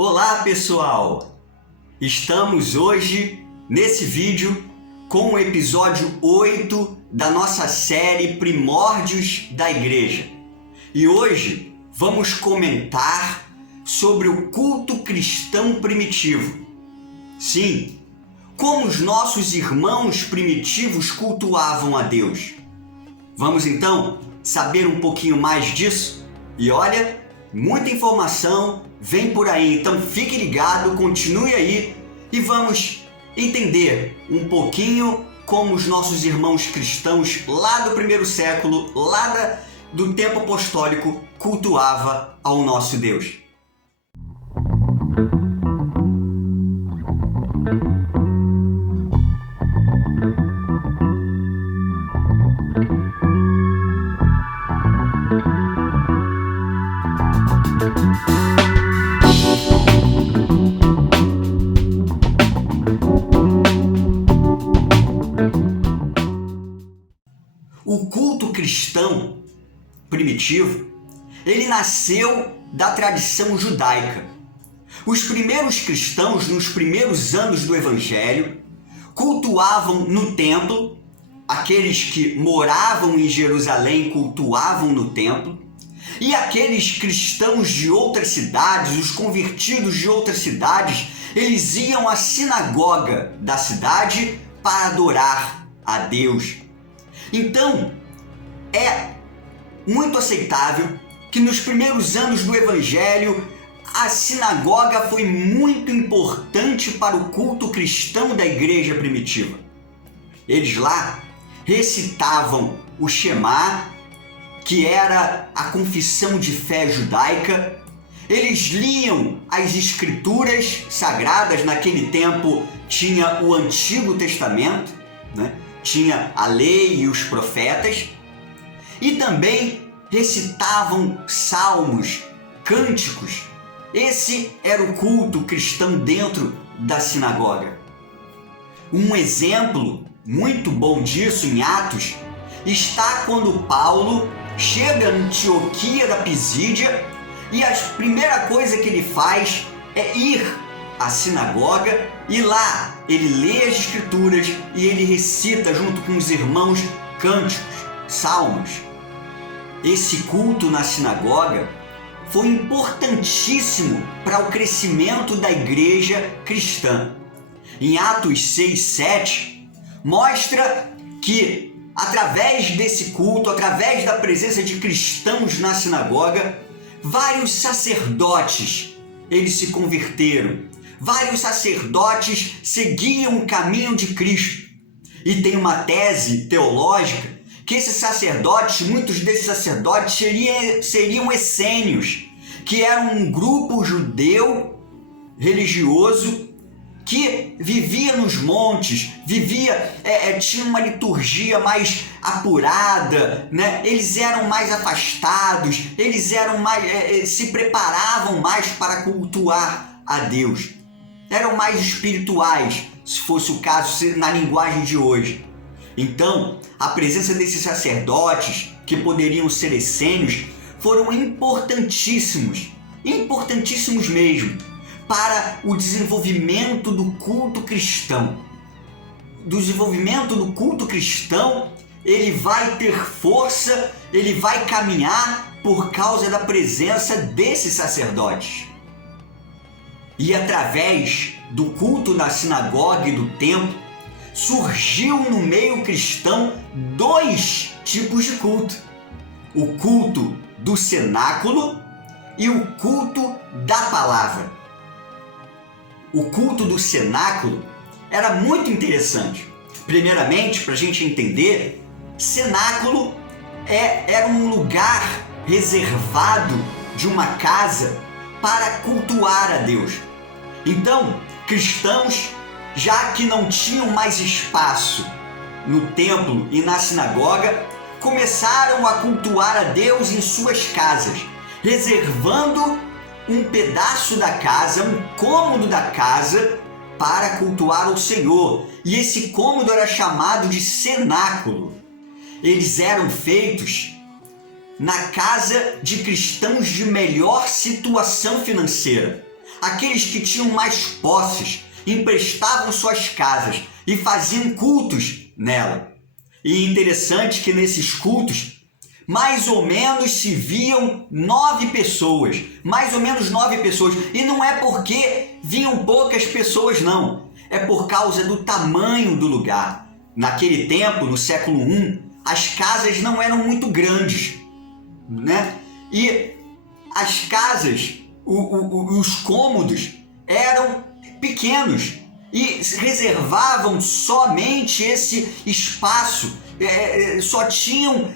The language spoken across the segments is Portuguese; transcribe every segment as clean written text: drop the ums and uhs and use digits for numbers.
Olá pessoal! Estamos hoje, nesse vídeo, com o episódio 8 da nossa série Primórdios da Igreja. E hoje vamos comentar sobre o culto cristão primitivo. Sim, como os nossos irmãos primitivos cultuavam a Deus. Vamos então saber um pouquinho mais disso? E olha, muita informação vem por aí, então fique ligado, continue aí e vamos entender um pouquinho como os nossos irmãos cristãos lá do primeiro século, do tempo apostólico, cultuava ao nosso Deus. O culto cristão primitivo, ele nasceu da tradição judaica. Os primeiros cristãos, nos primeiros anos do Evangelho, cultuavam no templo, aqueles que moravam em Jerusalém cultuavam no templo, e aqueles cristãos de outras cidades, os convertidos de outras cidades, eles iam à sinagoga da cidade para adorar a Deus. Então, é muito aceitável que nos primeiros anos do Evangelho a sinagoga foi muito importante para o culto cristão da igreja primitiva. Eles lá recitavam o Shema, que era a confissão de fé judaica. Eles liam as escrituras sagradas. Naquele tempo tinha o Antigo Testamento, né? Tinha a lei e os profetas, e também recitavam salmos, cânticos. Esse era o culto cristão dentro da sinagoga. Um exemplo muito bom disso em Atos está quando Paulo chega em Antioquia da Pisídia e a primeira coisa que ele faz é ir à sinagoga e lá ele lê as escrituras e ele recita junto com os irmãos cânticos, salmos. Esse culto na sinagoga foi importantíssimo para o crescimento da igreja cristã. Em Atos 6, 7, mostra que através desse culto, através da presença de cristãos na sinagoga, vários sacerdotes eles se converteram. Vários sacerdotes seguiam o caminho de Cristo. E tem uma tese teológica que esses sacerdotes, muitos desses sacerdotes seriam essênios, que eram um grupo judeu religioso que vivia nos montes, tinha uma liturgia mais apurada, né? Eles eram mais afastados, eles eram se preparavam mais para cultuar a Deus. Eram mais espirituais, se fosse o caso na linguagem de hoje. Então, a presença desses sacerdotes, que poderiam ser essênios, foram importantíssimos mesmo, para o desenvolvimento do culto cristão. Do desenvolvimento do culto cristão, ele vai ter força, ele vai caminhar por causa da presença desses sacerdotes. E através do culto na sinagoga e do templo, surgiu no meio cristão dois tipos de culto. O culto do cenáculo e o culto da palavra. O culto do cenáculo era muito interessante. Primeiramente, para a gente entender, cenáculo era um lugar reservado de uma casa para cultuar a Deus. Então, cristãos, já que não tinham mais espaço no templo e na sinagoga, começaram a cultuar a Deus em suas casas, reservando um pedaço da casa, um cômodo da casa, para cultuar o Senhor. E esse cômodo era chamado de cenáculo. Eles eram feitos na casa de cristãos de melhor situação financeira. Aqueles que tinham mais posses emprestavam suas casas e faziam cultos nela. E interessante que nesses cultos, mais ou menos se viam 9 pessoas. Mais ou menos 9 pessoas. E não é porque vinham poucas pessoas, não. É por causa do tamanho do lugar. Naquele tempo, no século I, as casas não eram muito grandes, né? E as casas, os cômodos eram pequenos e reservavam somente esse espaço, só tinham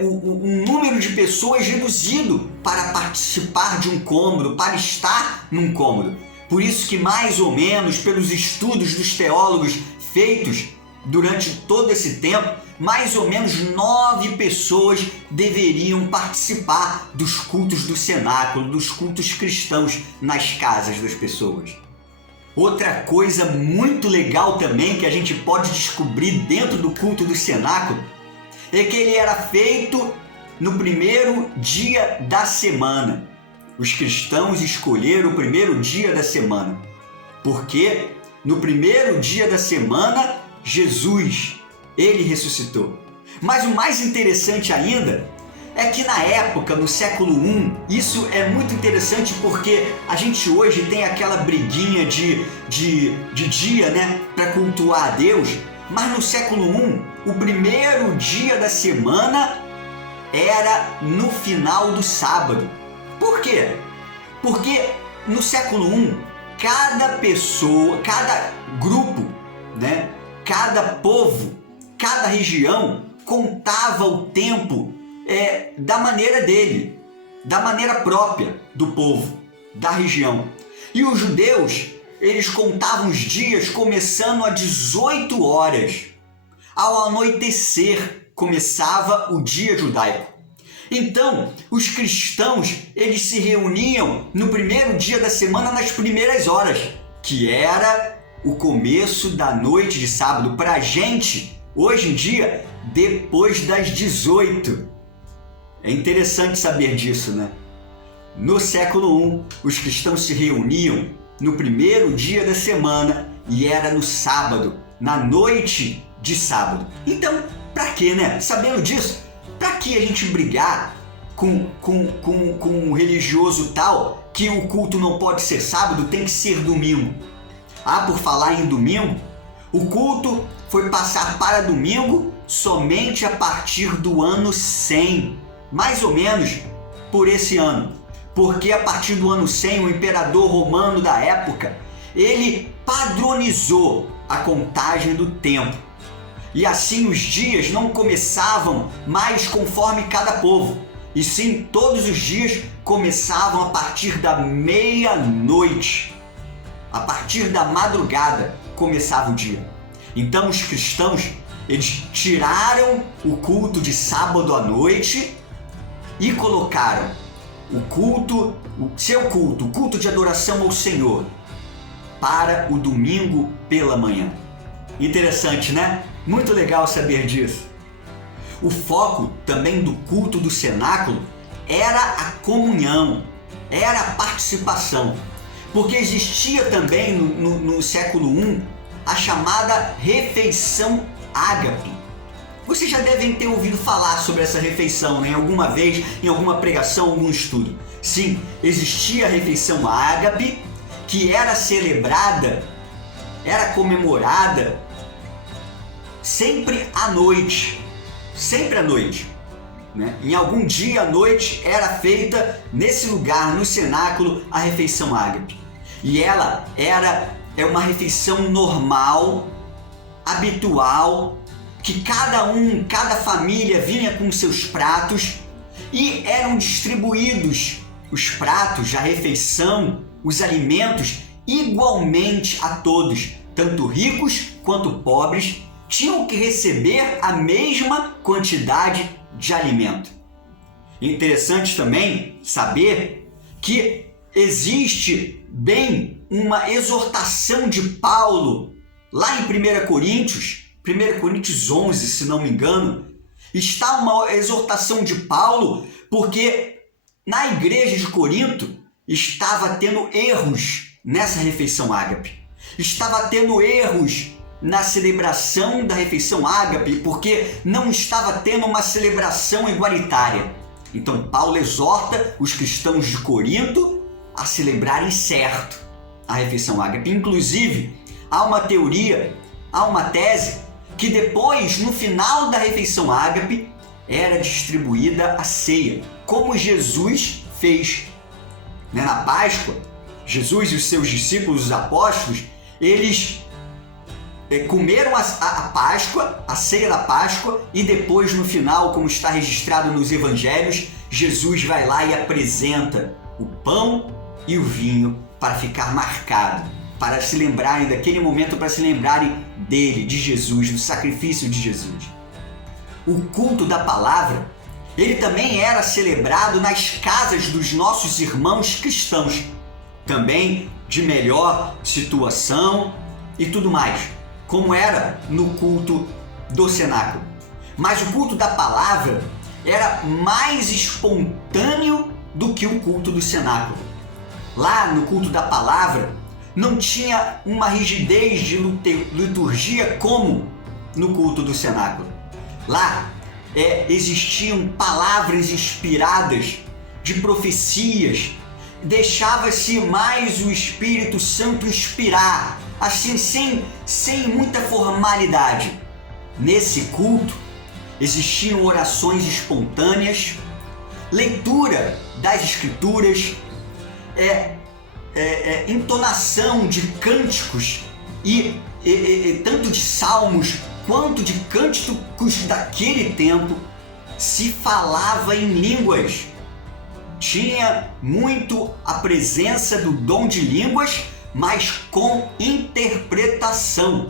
um número de pessoas reduzido para participar de um cômodo, para estar num cômodo. Por isso que mais ou menos, pelos estudos dos teólogos feitos durante todo esse tempo, mais ou menos 9 pessoas deveriam participar dos cultos do cenáculo, dos cultos cristãos nas casas das pessoas. Outra coisa muito legal também que a gente pode descobrir dentro do culto do cenáculo é que ele era feito no primeiro dia da semana. Os cristãos escolheram o primeiro dia da semana, porque no primeiro dia da semana Jesus, ele ressuscitou. Mas o mais interessante ainda é que na época, no século I, isso é muito interessante porque a gente hoje tem aquela briguinha de dia, né, para cultuar a Deus, mas no século I, o primeiro dia da semana era no final do sábado. Por quê? Porque no século I, cada pessoa, cada grupo, né, cada povo, cada região contava o tempo da maneira dele, da maneira própria do povo, da região. E os judeus, eles contavam os dias começando às 18 horas. Ao anoitecer, começava o dia judaico. Então, os cristãos, eles se reuniam no primeiro dia da semana nas primeiras horas, que era o começo da noite de sábado. Para a gente, hoje em dia, depois das 18. É interessante saber disso, né? No século I, os cristãos se reuniam no primeiro dia da semana e era no sábado, na noite de sábado. Então, para quê, né? Sabendo disso, para que a gente brigar com um religioso tal que o culto não pode ser sábado, tem que ser domingo? Ah, por falar em domingo, o culto foi passar para domingo somente a partir do ano 100, mais ou menos por esse ano, porque a partir do ano 100 o imperador romano da época, ele padronizou a contagem do tempo, e assim os dias não começavam mais conforme cada povo, e sim todos os dias começavam a partir da meia-noite, a partir da madrugada começava o dia. Então os cristãos, eles tiraram o culto de sábado à noite e colocaram o culto de adoração ao Senhor, para o domingo pela manhã. Interessante, né? Muito legal saber disso. O foco também do culto do cenáculo era a comunhão, era a participação, porque existia também no século I a chamada refeição ágape. Vocês já devem ter ouvido falar sobre essa refeição, né? Alguma vez, em alguma pregação, algum estudo. Sim, existia a refeição ágape, que era celebrada, era comemorada sempre à noite. Sempre à noite, né? Em algum dia à noite era feita nesse lugar, no cenáculo, a refeição ágape. E ela é uma refeição normal, habitual, que cada família vinha com seus pratos e eram distribuídos os pratos, a refeição, os alimentos igualmente a todos, tanto ricos quanto pobres, tinham que receber a mesma quantidade de alimento. Interessante também saber que existe bem uma exortação de Paulo lá em 1 Coríntios 11, se não me engano, está uma exortação de Paulo, porque na igreja de Corinto estava tendo erros nessa refeição ágape. Estava tendo erros na celebração da refeição ágape, porque não estava tendo uma celebração igualitária. Então Paulo exorta os cristãos de Corinto a celebrarem certo a refeição ágape. Inclusive, há uma teoria, há uma tese, que depois, no final da refeição ágape, era distribuída a ceia, como Jesus fez. Na Páscoa, Jesus e os seus discípulos, os apóstolos, eles comeram a Páscoa, a ceia da Páscoa, e depois, no final, como está registrado nos evangelhos, Jesus vai lá e apresenta o pão e o vinho para ficar marcado, para se lembrarem daquele momento, para se lembrarem dele, de Jesus, do sacrifício de Jesus. O culto da palavra, ele também era celebrado nas casas dos nossos irmãos cristãos, também de melhor situação e tudo mais, como era no culto do cenáculo. Mas o culto da palavra era mais espontâneo do que o culto do cenáculo. Lá no culto da palavra não tinha uma rigidez de liturgia como no culto do cenáculo. Lá existiam palavras inspiradas de profecias, deixava-se mais o Espírito Santo inspirar, assim, sem muita formalidade. Nesse culto existiam orações espontâneas, leitura das Escrituras, entonação de cânticos e tanto de salmos quanto de cânticos daquele tempo. Se falava em línguas. Tinha muito a presença do dom de línguas, mas com interpretação.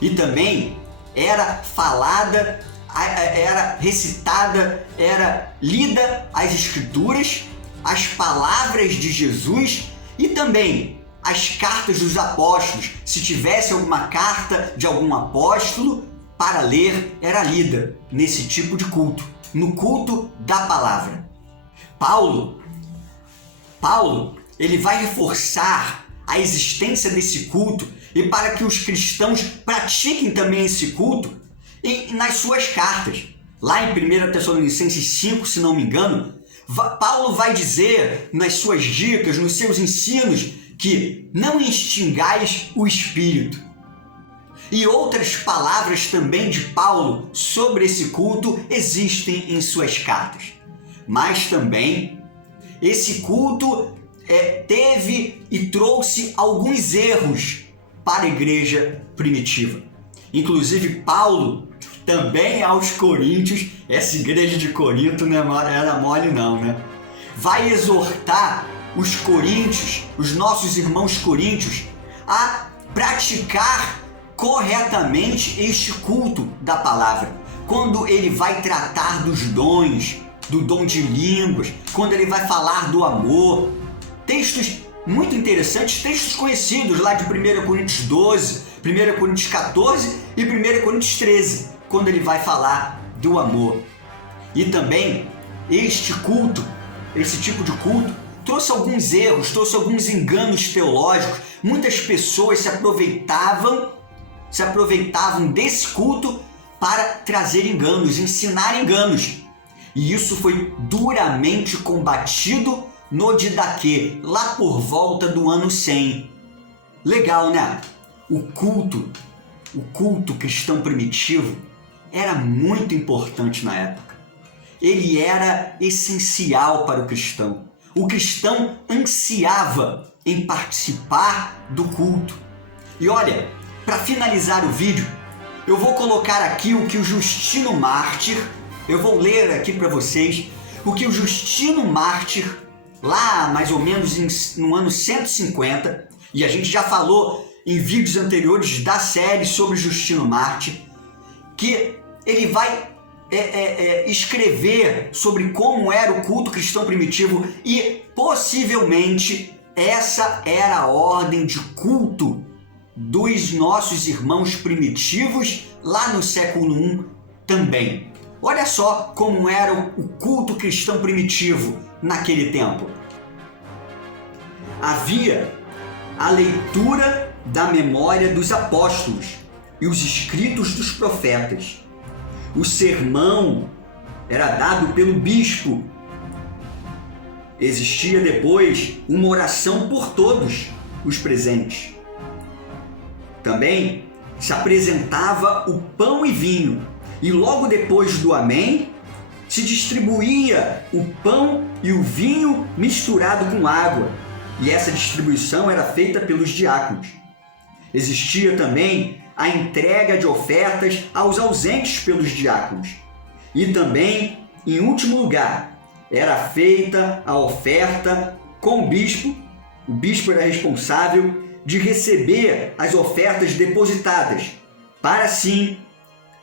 E também era falada, era recitada, era lida as Escrituras, as palavras de Jesus e também as cartas dos apóstolos. Se tivesse alguma carta de algum apóstolo para ler, era lida nesse tipo de culto, no culto da palavra. Paulo, ele vai reforçar a existência desse culto e para que os cristãos pratiquem também esse culto nas suas cartas. Lá em 1 Tessalonicenses 5, se não me engano, Paulo vai dizer nas suas dicas, nos seus ensinos, que não extingais o Espírito. E outras palavras também de Paulo sobre esse culto existem em suas cartas. Mas também esse culto teve e trouxe alguns erros para a igreja primitiva. Inclusive Paulo também aos Coríntios, essa igreja de Corinto não era mole não, né? Vai exortar os coríntios, os nossos irmãos coríntios, a praticar corretamente este culto da palavra. Quando ele vai tratar dos dons, do dom de línguas, quando ele vai falar do amor, textos muito interessantes, textos conhecidos lá de 1 Coríntios 12, 1 Coríntios 14 e 1 Coríntios 13, quando ele vai falar do amor. E também este culto, esse tipo de culto, trouxe alguns erros, trouxe alguns enganos teológicos. Muitas pessoas se aproveitavam desse culto para trazer enganos, ensinar enganos. E isso foi duramente combatido no Didaquê, lá por volta do ano 100. Legal, né? O culto cristão primitivo era muito importante na época. Ele era essencial para o cristão. O cristão ansiava em participar do culto. E olha, para finalizar o vídeo, eu vou colocar aqui o que o Justino Mártir, eu vou ler aqui para vocês, o que o Justino Mártir, lá mais ou menos no ano 150, e a gente já falou em vídeos anteriores da série sobre Justino Mártir, que ele vai escrever sobre como era o culto cristão primitivo e possivelmente essa era a ordem de culto dos nossos irmãos primitivos lá no século I também. Olha só como era o culto cristão primitivo. naquele tempo? Havia a leitura da memória dos apóstolos e os escritos dos profetas. O sermão era dado pelo bispo. Existia depois uma oração por todos os presentes. Também se apresentava o pão e vinho, e logo depois do amém, se distribuía o pão e o vinho misturado com água, e essa distribuição era feita pelos diáconos. Existia também a entrega de ofertas aos ausentes pelos diáconos. E também, em último lugar, era feita a oferta com o bispo. O bispo era responsável de receber as ofertas depositadas, para assim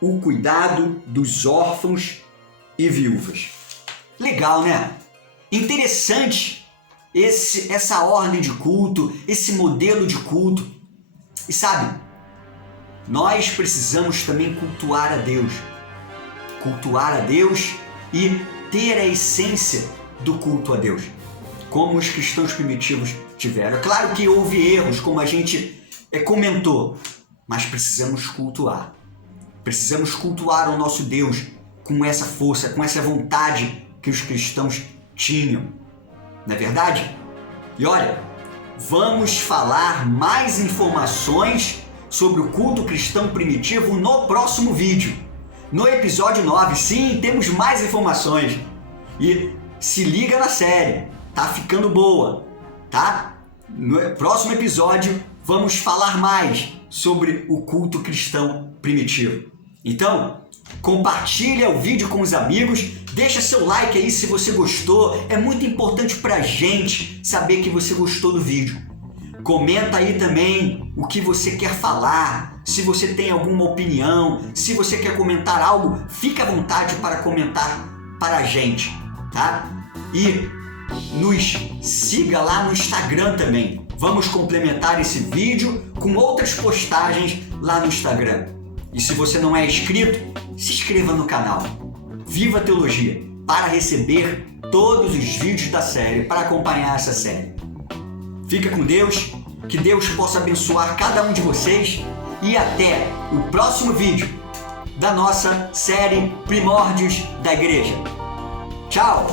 o cuidado dos órfãos e viúvas. Legal, né? Interessante essa ordem de culto, esse modelo de culto. E sabe, nós precisamos também cultuar a Deus. Cultuar a Deus e ter a essência do culto a Deus, como os cristãos primitivos tiveram. É claro que houve erros, como a gente comentou, mas precisamos cultuar. Precisamos cultuar o nosso Deus com essa força, com essa vontade que os cristãos tinham. Não é verdade? E olha, vamos falar mais informações sobre o culto cristão primitivo no próximo vídeo. No episódio 9, sim, temos mais informações. E se liga na série, tá ficando boa, tá? No próximo episódio, vamos falar mais sobre o culto cristão primitivo. Então, compartilha o vídeo com os amigos, deixa seu like aí se você gostou, é muito importante pra gente saber que você gostou do vídeo. Comenta aí também o que você quer falar, se você tem alguma opinião, se você quer comentar algo, fica à vontade para comentar para a gente, tá? E nos siga lá no Instagram também. Vamos complementar esse vídeo com outras postagens lá no Instagram. E se você não é inscrito, se inscreva no canal Viva Teologia para receber todos os vídeos da série, para acompanhar essa série. Fica com Deus, que Deus possa abençoar cada um de vocês e até o próximo vídeo da nossa série Primórdios da Igreja. Tchau!